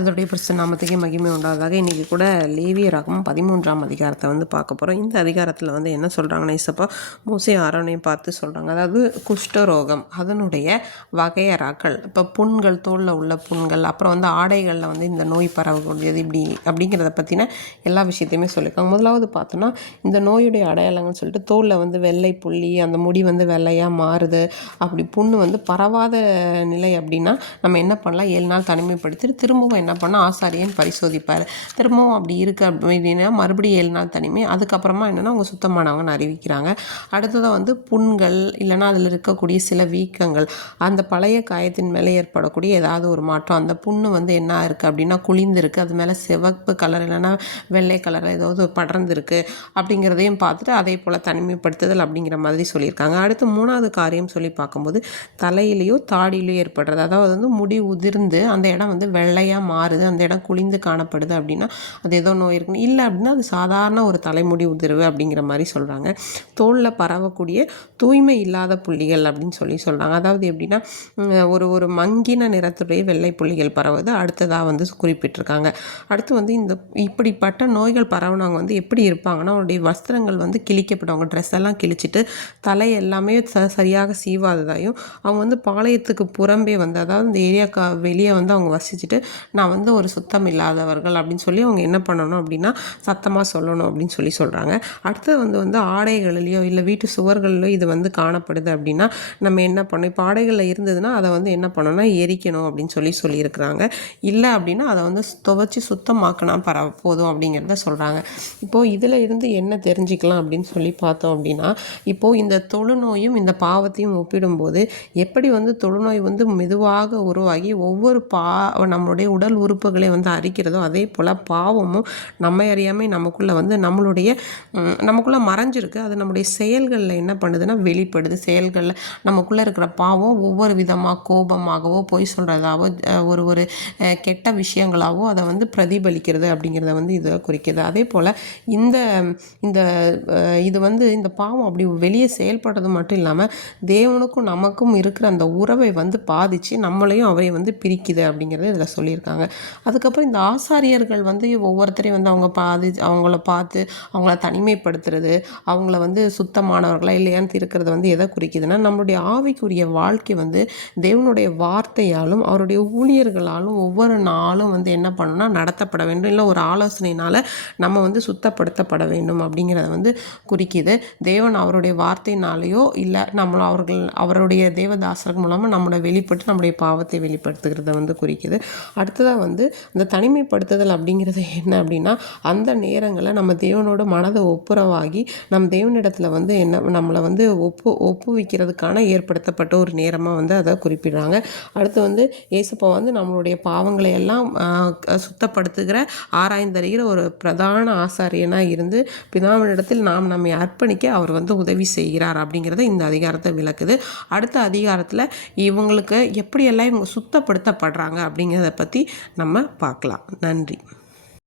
அதோடைய பரிசு நாமத்துக்கே மகிமை உண்டாவதாக. இன்றைக்கி கூட லேவியராகமம் 13ஆம் அதிகாரத்தை வந்து பார்க்க போகிறோம். இந்த அதிகாரத்தில் வந்து என்ன சொல்கிறாங்கன்னா, இசப்பா மோசே ஆரோனையும் பார்த்து சொல்கிறாங்க. அதாவது குஷ்டரோகம் அதனுடைய வகையறாக்கள், இப்போ புண்கள், தோலில் உள்ள புண்கள், அப்புறம் வந்து ஆடைகளில் வந்து இந்த நோய் பரவக்கூடியது அப்படிங்கிறத பற்றின எல்லா விஷயத்தையுமே சொல்லியிருக்காங்க. முதலாவது பார்த்தோன்னா, இந்த நோயுடைய அடையாளங்கள்னு சொல்லிட்டு தோலில் வந்து வெள்ளை புள்ளி, அந்த முடி வந்து வெள்ளையாக மாறுது, அப்படி புண்ணு வந்து பரவாத நிலை அப்படின்னா நம்ம என்ன பண்ணலாம், 7 நாள் தனிமைப்படுத்திட்டு திரும்பவும் என்ன பண்ணால் ஆசாரியன் பரிசோதிப்பார். திரும்பவும் அப்படி இருக்குது அப்படின்னா மறுபடியும் 7 நாள் தனிமை. அதுக்கப்புறமா என்னென்னா அவங்க சுத்தமானவங்கன்னு அறிவிக்கிறாங்க. அடுத்ததாக வந்து புண்கள் இல்லைனா அதில் இருக்கக்கூடிய சில வீக்கங்கள், அந்த பழைய காயத்தின் மேலே ஏற்படக்கூடிய ஏதாவது ஒரு மாற்றம், அந்த புண்ணு வந்து என்ன இருக்குது அப்படின்னா குளிந்துருக்கு, அது மேலே சிவப்பு கலர் இல்லைன்னா வெள்ளை கலர் ஏதாவது படர்ந்துருக்கு அப்படிங்கிறதையும் பார்த்துட்டு அதே போல் தனிமைப்படுத்துதல் அப்படிங்கிற மாதிரி சொல்லியிருக்காங்க. அடுத்து 3வது காரியம் சொல்லி பார்க்கும்போது தலையிலையோ தாடியிலையோ ஏற்படுறது, அதாவது வந்து முடி உதிர்ந்து அந்த இடம் வந்து வெள்ளையாக மாறுது, அந்த இடம் குளிந்து காணப்படுது அப்படின்னா அது ஏதோ நோய் இருக்குன்னு, இல்லை அப்படின்னா அது சாதாரண ஒரு தலைமுடி உதிர்வு அப்படிங்கிற மாதிரி சொல்கிறாங்க. தோலில் பரவக்கூடிய தூய்மை இல்லாத புள்ளிகள் அப்படின்னு சொல்கிறாங்க. அதாவது எப்படின்னா ஒரு மங்கின நிறத்துடைய வெள்ளை புள்ளிகள் பரவுது அடுத்ததாக வந்து குறிப்பிட்டிருக்காங்க. அடுத்து வந்து இந்த இப்படிப்பட்ட நோய்கள் பரவுனவங்க வந்து எப்படி இருப்பாங்கன்னா, அவருடைய வஸ்திரங்கள் வந்து கிழிக்கப்பட்டவங்க, ட்ரெஸ் எல்லாம் கிழிச்சிட்டு தலை எல்லாமே சரியாக சீவாததாயும், அவங்க வந்து பாளையத்துக்கு புறம்பே வந்து அதாவது இந்த ஏரியாவுக்கு வெளியே வந்து அவங்க வசிச்சுட்டு நான் வந்து ஒரு சுத்தம் இல்லாதவர்கள் அப்படின்னு சொல்லி அவங்க என்ன பண்ணணும் அப்படின்னா சத்தமாக சொல்லணும் அப்படின்னு சொல்கிறாங்க. அடுத்தது வந்து ஆடைகளிலையோ இல்லை வீட்டு சுவர்களிலோ இது வந்து காணப்படுது அப்படின்னா நம்ம என்ன பண்ணணும், இப்போ ஆடைகளில் இருந்ததுன்னா அதை வந்து என்ன பண்ணணும்னா எரிக்கணும் அப்படின்னு சொல்லியிருக்கிறாங்க. இல்லை அப்படின்னா அதை வந்து துவைச்சி சுத்தமாக்கினா போதும் அப்படிங்கிறத சொல்கிறாங்க. இப்போது இதில் இருந்து என்ன தெரிஞ்சுக்கலாம் அப்படின்னு சொல்லி பார்த்தோம் அப்படின்னா, இப்போது இந்த தொழுநோயும் இந்த பாவத்தையும் ஒப்பிடும்போது எப்படி வந்து தொழுநோய் வந்து மெதுவாக உருவாகி ஒவ்வொரு நம்மளுடைய உடல் உறுப்புகளை வந்து அரிக்கிறதோ, அதே போல் பாவமும் நம்ம அறியாமல் நமக்குள்ளே மறைஞ்சிருக்கு. அது நம்முடைய செயல்களில் என்ன பண்ணுதுன்னா வெளிப்படுது. செயல்களில் நமக்குள்ளே இருக்கிற பாவம் ஒவ்வொரு விதமாக கோபமாகவோ பொய் சொல்கிறதாவோ ஒரு கெட்ட விஷயங்களாகவோ அதை வந்து பிரதிபலிக்கிறது அப்படிங்கிறத வந்து இதை குறிக்கிறது. அதே போல் இது வந்து இந்த பாவம் அப்படி வெளியே செயல்படுறது மட்டும் இல்லாமல் தேவனுக்கும் நமக்கும் இருக்கிற அந்த உறவை வந்து பாதித்து நம்மளையும் அவரை வந்து பிரிக்குது அப்படிங்கிறத இதில் சொல்லியிருக்காங்க. அதுக்கப்புறம் இந்த ஆசாரியர்கள் வந்து ஒவ்வொருத்தரையும் வந்து அவங்கள பார்த்து அவங்கள தனிமைப்படுத்துறது, அவங்கள வந்து சுத்தமானவர்களா இல்லையான்னு இருக்கிறத வந்து எதை குறிக்குதுன்னா, நம்மளுடைய ஆவிக்குரிய வாழ்க்கை வந்து தேவனுடைய வார்த்தையாலும் அவருடைய ஊழியர்களாலும் ஒவ்வொரு நாளும் வந்து என்ன பண்ணணும்னா நடத்தப்பட வேண்டும். இல்லை ஒரு ஆலோசனையினால் நம்ம வந்து சுத்தப்படுத்தப்பட வேண்டும் அப்படிங்கிறத வந்து குறிக்குது. தேவன் அவருடைய வார்த்தையினாலேயோ இல்லை அவருடைய தேவதாசர்கள் மூலமாக நம்மளை வெளிப்பட்டு நம்முடைய பாவத்தை வெளிப்படுத்துகிறத வந்து குறிக்குது. அடுத்ததாக வந்து இந்த தனிமைப்படுத்துதல் அப்படிங்கிறது என்ன அப்படின்னா, அந்த நேரங்களில் நம்ம தேவனோட மனதை ஒப்புரவாகி தேவனிடத்தில் வந்து நம்மளை வந்து ஒப்புவிக்கிறதுக்கான ஏற்படுத்தப்பட்ட ஒரு நேரமாக வந்து அதை குறிப்பிடுறாங்க. அடுத்து வந்து இயேசுப்பா வந்து நம்மளுடைய பாவங்களை எல்லாம் சுத்தப்படுத்துகிற ஆராய்ந்தறிகிற ஒரு பிரதான ஆசாரியனாக இருந்து பிதாவினிடத்தில் நம்மை அர்ப்பணிக்க அவர் வந்து உதவி செய்கிறார் அப்படிங்கிறத இந்த அதிகாரத்தை விளக்குது. அடுத்த அதிகாரத்தில் இவங்களுக்கு எப்படியெல்லாம் இவங்க சுத்தப்படுத்தப்படுறாங்க அப்படிங்கிறத பற்றி நம்ம பார்க்கலாம். நன்றி.